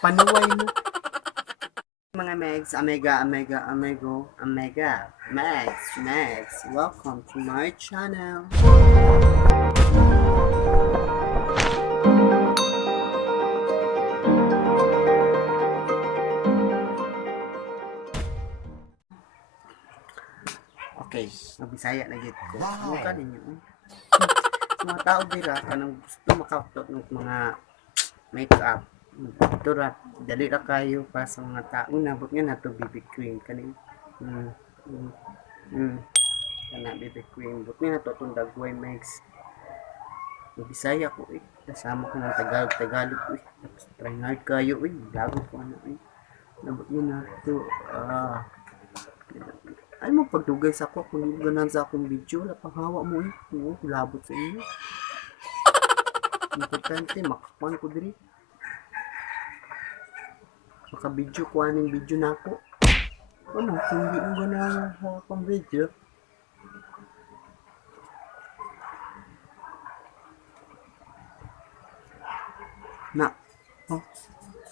panuway mo. Mga Megs, Megs, welcome to my channel. Okay, Bisaya na gid ko. Ano ka ninyo? Mga tao dira kanang gusto makautot ng mga makeup. Ito ra, dali ra kayo para sa mga tao nabot nga nato BB cream kanin. Kana BB cream. But nga nato tong dagway Megs. Bisaya ko kasama ko ng Tagalog Tapos try hard kayo lago ko ano Nabot nga nato ay mo pagdugay sa ako kung ganan sa akong video la panghawa mo labot sa inyo. Importante makakuan ko diri. Maka-video ko aning video na ako. Ano, kung hindi mo ganan hawa pang video.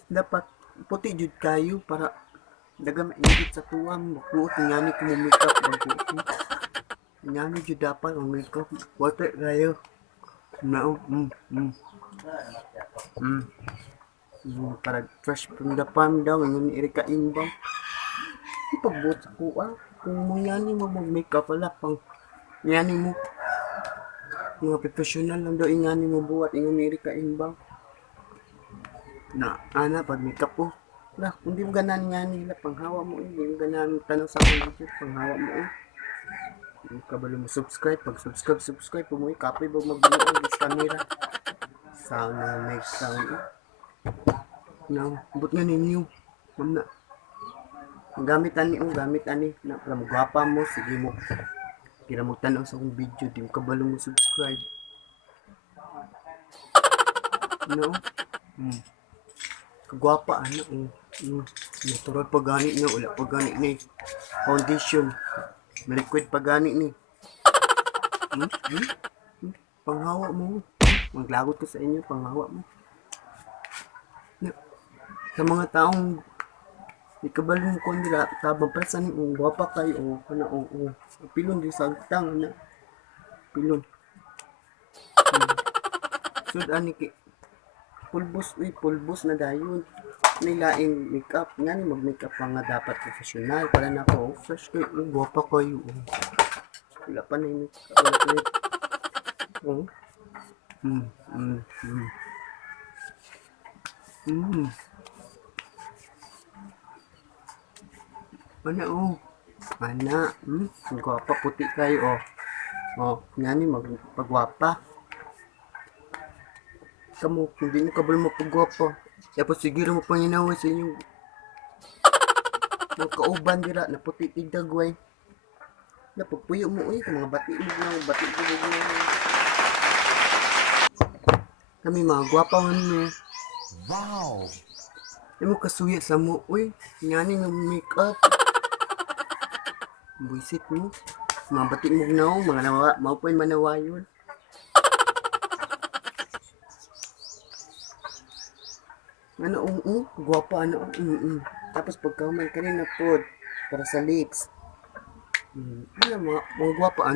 Dapat puti jud kayo para dagang maingit sa tuwang magbuot ngani ko mo makeup magbuot mo ngani jud dapat ang makeup puti kayo na para fresh from the farm daw ng Erika Embang ipagbuot sa kuha kung mo ngani mo mag makeup wala pang ngani mo mga professional lang daw ngani mo buhat ingon ni Erika Embang na ana pag makeup ko lah, hindi mo ganan nga nila panghawa mo hindi mo ganan tanong sa akin panghawa mo hindi ka balo mo subscribe pag subscribe po mo copy ba magbuo ang camera sound na make sound no, but nga ninyo na gamit ani na para magwapa mo sige mo kira mo tanong sa akong video di mo ka balo mo subscribe no kagwapa natural pa gani na wala pa gani ni foundation liquid pa gani ni panghawa mo maglagot ko sa inyo panghawa mo sa mga taong ikabalong ko nila tabang presan ni gwapa kayo kana pilon di sa tang na pilon sud ani ki pulbos na dayon nilaing makeup nga ni mag makeup pa nga dapat professional para na ko fresh kay gwapa kayo wala pa na yung ana gwapa puti kayo nga ni magpagwapa kamu hindi mo kabal mapagwapa tapos siguro mo panginaway sa inyong kauban dira na puti tigdagway napagpuyo mo mga bati kami mga gwapa mo wow mo kasuya sa mo ngani ng makeup buisit mo mga bati mo ginaw mga nawa maupuin manawayon ano guwapa tapos pagkamay ka rin na pod para sa lips mga guwapa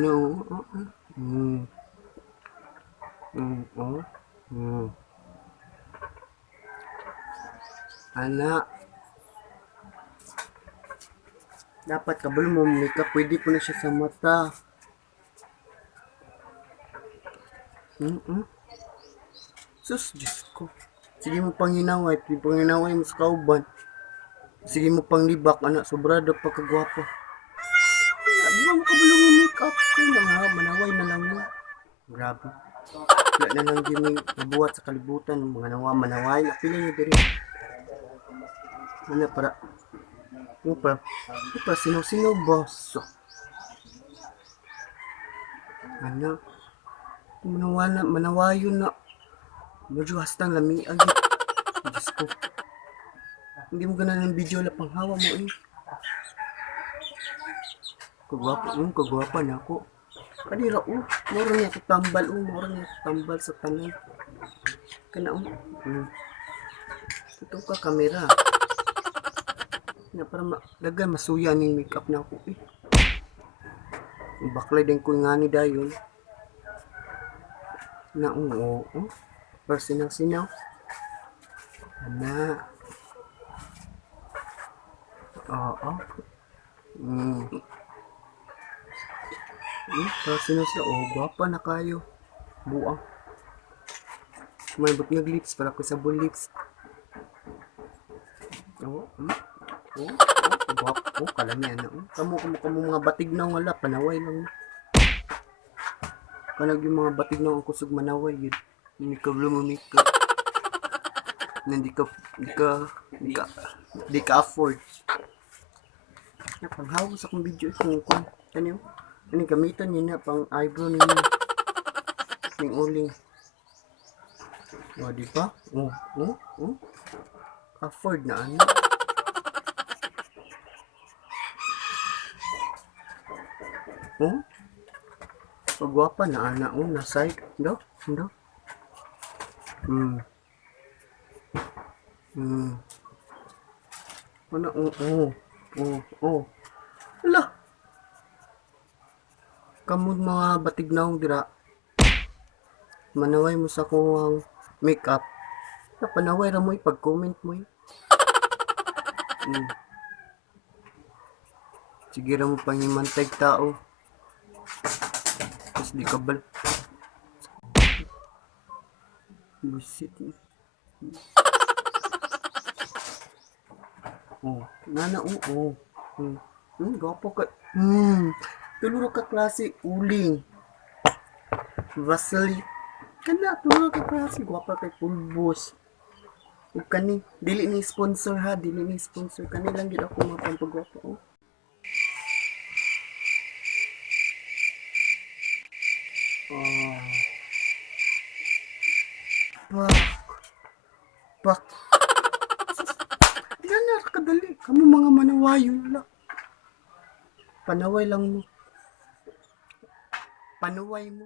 ana dapat kabalo mo makeup pwede po na siya sa mata sus Diyos ko sige mo panginaway mo sa kauban sige mo panglibak anak sobrado pagkagwapo di ba mo kabalo mo makeup manaway na lang mo grabe wala na lang gini nabuhat sa kalibutan mga manaway napila nyo diri ano para sinaw ba ano manawayon na medyo hastang lami agit Diyos ko hindi mo ganan ng video la panghawa mo kagwapa na ako kanira moro niya ako tambal sa tanan kana Ito ka kamera. Na para lagay masuya ning makeup na ako eh. Baklay din ko nga ni dayon. Na oo. Persinaw-sinaw. Na. Oo. Persinaw-sinaw. Oh, gwapa na kayo. Buang. May but nga lips para ko sa lips. Oo. Guwapo, kalamian na. Kamu mga batig na wala, panaway lang. Kanag yung mga batig na ang kusog manaway, yun. Hindi ka lumumika. Hindi ka afford. Panghawa sa kong video, kung ano gamitan niya na, pang eyebrow niya. Yung uling. O, diba? Afford na ano. Pagwapa na ana na side do. Ano Ala. Kamud mga batig naong dira. Manaway mo sa kuwang makeup. Napanaway ra mo ipag-comment mo. Sige ra mo pangimantay tao. Tapos di ka bal. Busit. Nana, gapo ka. Tuluro ka klase, uling. Vasily. Kana, tuluro ka klase, gwapa kay pulbos. Ug kani, dili ni sponsor ha, dili ni sponsor. Kani lang gid ako mapampagwapa. Pak. Gana kadali. Kamu mga manawayon lang. Panaway lang mo. Panaway mo.